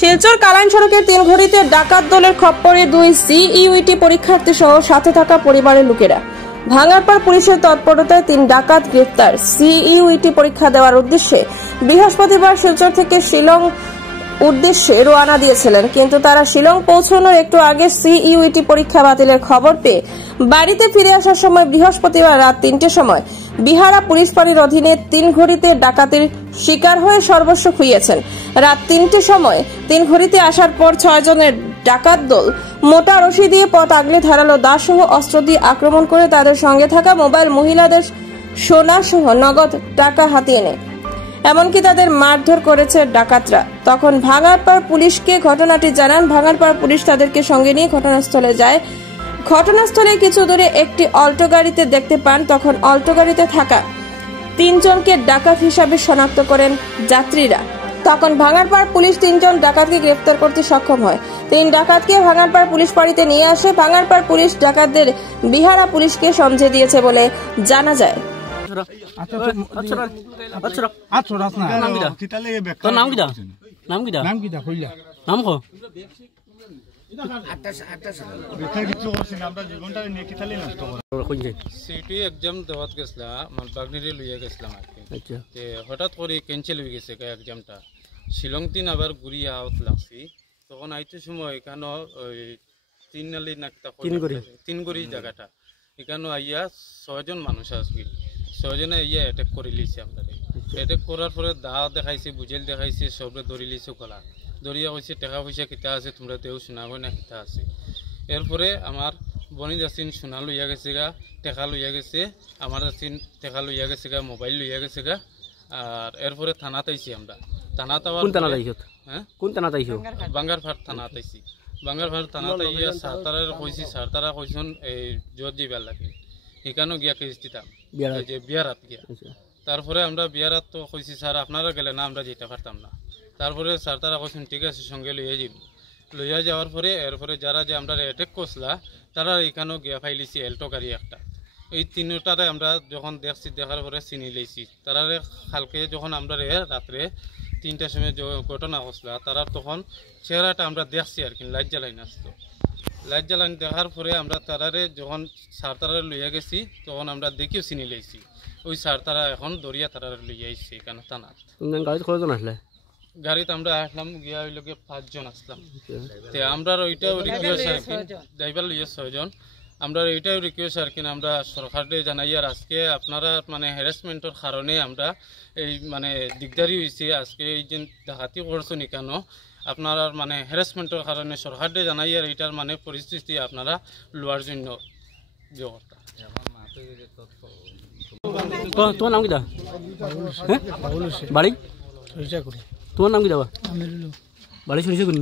শিলচর কালাইন সড়কের 3 ঘড়িতে ডাকাত দলের খপ্পরে 2 সিইউটি পরীক্ষার্থী সহ সাথে থাকা পরিবারের লোকেরা। ভাঙ্গারপাড় পুলিশের তৎপরতায় 3 ডাকাত গ্রেফতার। সিইউটি পরীক্ষা দেওয়ার উদ্দেশ্যে বৃহস্পতিবার শিলচর থেকে শিলং উদ্দেশ্যে রওনা দিয়েছিলেন, কিন্তু তারা শিলং পৌঁছানোর একটু আগে সিইউটি পরীক্ষা বাতিলের খবর পেয়ে বাড়িতে ফিরে আসার সময় বৃহস্পতিবার রাত 3টের সময় বিহারা পুলিশ ফাঁড়ির অধীনে 3 ঘড়িতে ডাকাতির শিকার হয়ে সর্বস্ব খুইয়েছেন। রাত 3টের সময় 3 ঘড়িতে আসার পর 6 জনের ডাকাত দল মোটা রশি দিয়ে পথ আগলে ধারালো দাসসহ অস্ত্র দিয়ে আক্রমণ করে তাদের সঙ্গে থাকা মোবাইল, মহিলাদের সোনা সহ নগদ টাকা হাতিয়ে নেয়। এমনকি তাদের মারধর করেছে ডাকাতরা। তখন ভাঙ্গারপাড় পুলিশকে ঘটনাটি জানান। ভাঙ্গারপাড় পুলিশ তাদেরকে সঙ্গে নিয়ে ঘটনাস্থলে যায়। ঘটনাস্থলে কিছু দূরে একটি অল্টো গাড়িতে দেখতে পান। তখন অল্টো গাড়িতে থাকা 3 জনকে ডাকাত হিসাবে শনাক্ত করেন যাত্রীরা। তখন ভাঙ্গারপাড় পুলিশ 3 জন ডাকাতকে গ্রেফতার করতে সক্ষম হয়। 3 ডাকাতকে ভাঙ্গারপাড় পুলিশ ফাঁড়িতে নিয়ে আসে। ভাঙ্গারপাড় পুলিশ ডাকাতদের বিহারা পুলিশকে সমঝে দিয়েছে বলে জানা যায়। হঠাৎ করে ক্যান্সেল হয়ে গেছে এক্সামটা। শিলং তিন আবার ঘুরি আউট লাগছি। তখন আইতে সময় এখানে তিন নালি নাকটা তিন গড়ি জায়গাটা এখানে আইয়া 6 জন মানুষ আসবে। 6 জনে আইয়া অ্যাটাক করে লিছে। আমরা অ্যাটাক করার পরে দা দেখাইছে, বুঝেল দেখাইছে, সবরে ধরি লিছে। কলা ধরিয়া কইছে টাকা পয়সা কিতা আছে তোমরা দেও শোনাবো না কিতা আছে। এরপরে আমার বনি যাচ্ছেন সোনা লইয়া গেছে গা, টেকা লইয়া গেছে, আমার যাচ্ছেন টেকা লইয়া গেছে গা, মোবাইল লইয়া গেছে গা। আর এরপরে থানাত আইছি আমরা। থানাত আবার কোন থানাত আইছো? বাঙ্গারপাড় থানাত আইছি। বাঙ্গারপাড় থানাত আইয়া সারতারা কইছি, সারতারা কইছন এই জজ যাইবার লাগে। এখানেও গিয়া কেস দিতাম যে বিহারাত গিয়া। তারপরে আমরা বিহারাত তো কইছি স্যার আপনারা গেলে না, আমরা যেতে পারতাম না। তারপরে সারতারা কইছেন ঠিক আছে সঙ্গে লইয়া যাইব। লইয়া যাওয়ার পরে এরপরে যারা যে আমরা অ্যাটেক করছিলা তারা এখানেও গিয়া ফাইলিছি এল্টো গাড়ি একটা। এই 3টারে আমরা যখন দেখছি, দেখার পরে চিনি লইছি। তারারে কালকে যখন আমরা রাত্রে 3টার সময় ঘটনা করছিলা তারা তখন চেহারাটা আমরা দেখছি আর কি, লাইট জ্বালাই আসতো। লাইট জ্বালানি দেখার পরে আমরা তারারে যখন সারতারা লইয়া গেছি তখন আমরা দেখিও চিনি লইছি। ওই সারতারা এখন দরিয়া তারারে লইয়া আইছে এখানে থানাত। গাড়িতে কতজন আসলে? গাড়িতে আমরা আসলাম গিয়া ওই লোকে 5 জন আসলাম। আমরা ওইটাও রিকোয়েস্ট আর কি, ড্রাইভার লইয়া 6 জন। আমরা এইটাও রিকোয়েস্ট আর কি, আমরা সরকারকে জানাই আর আজকে আপনারা মানে হ্যারাসমেন্টের কারণে আমরা এই মানে দিকদারি হয়েছে। আজকে এই যে ডাকাতি করছেন কেন আপনারা মানে হ্যারাসমেন্টের কারণে সরকারকে জানাই আর এইটার মানে পরিস্থিতি আপনারা লোয়ার জন্য ব্যবস্থা। তোমার নাম কি দা? বাড়ি তোমার নাম কি দাবা? বাড়ি শুনেছো কোন?